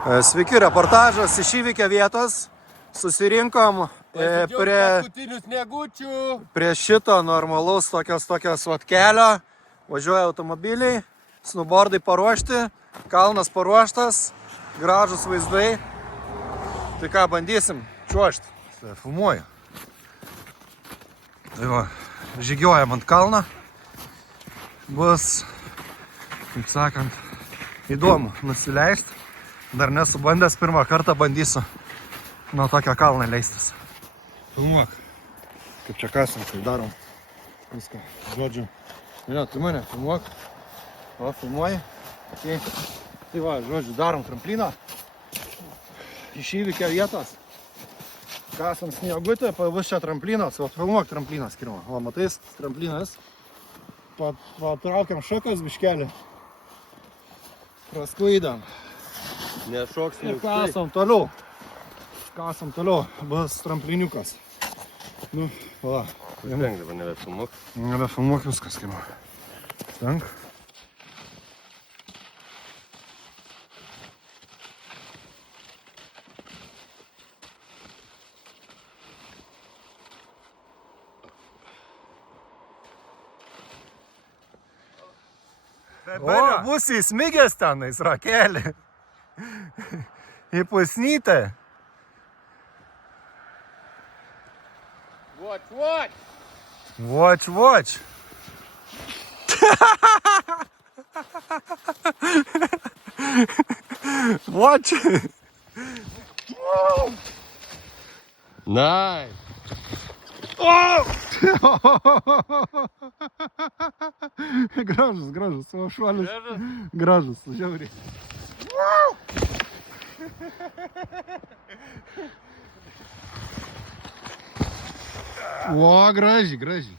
Sveiki, reportažas iš įvykio vietos. Susirinkom prie šito normalaus tokios vat kelio. Važiuoja automobiliai, snowboardai paruošti, kalnas paruoštas, gražus vaizdai. Tai ką, bandysim čiuožti. Tai filmuoju. Tai va, žygiuojam ant kalną. Bus, kaip sakant, įdomu nusileisti. Dar nesu bandęs, pirmą kartą bandysiu nuo tokio kalno leistis. Filmuok. Kaip čia kasam, tai darom. Viską, žodžiu. Ne, tu mane filmuok. O, filmuoji. Okay. Tai va, žodžiu, darom trampliną. Iš įvykio vietos. Kasam sniegutę, bus čia tramplinas. O, filmuok tramplinas, skirma. O, matais, tramplinas. Patraukiam šakas biškelį. Prasklaidam. Nešoks, ir kasam toliau. Kasam toliau. Bus trampliniukas. Nu, va. Stenk dabar nebefilmuok. Nebefilmuok viskas, skirma. Stenk. O, būsi įsmigęs tenais, rakelį. Į pusnytę. Watch! Watch! Watch! Nice! Oh! Gražus, savo šuolis. Gražus, žiauriai. O, gražiai.